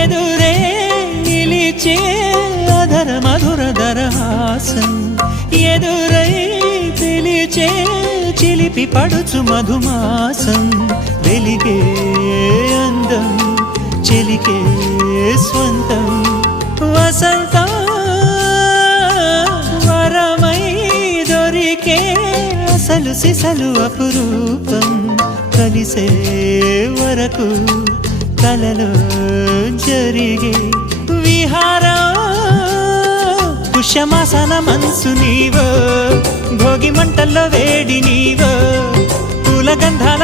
ఎదురే నిలిచే అధర మధుర దరహాసం ఎదురై పిలిచే చిలిపి పడుచు మధుమాసం వెలిగే అందం చెలికే స్వంతం వసంతం వరమై దొరికే అసలు సిసలు అపురూపం కలిసే వరకు కలలో జరిగే విహారం పుష్యమాసన మనసు నీవో భోగి మంటల్లో వేడి నీవో పూల గంధాల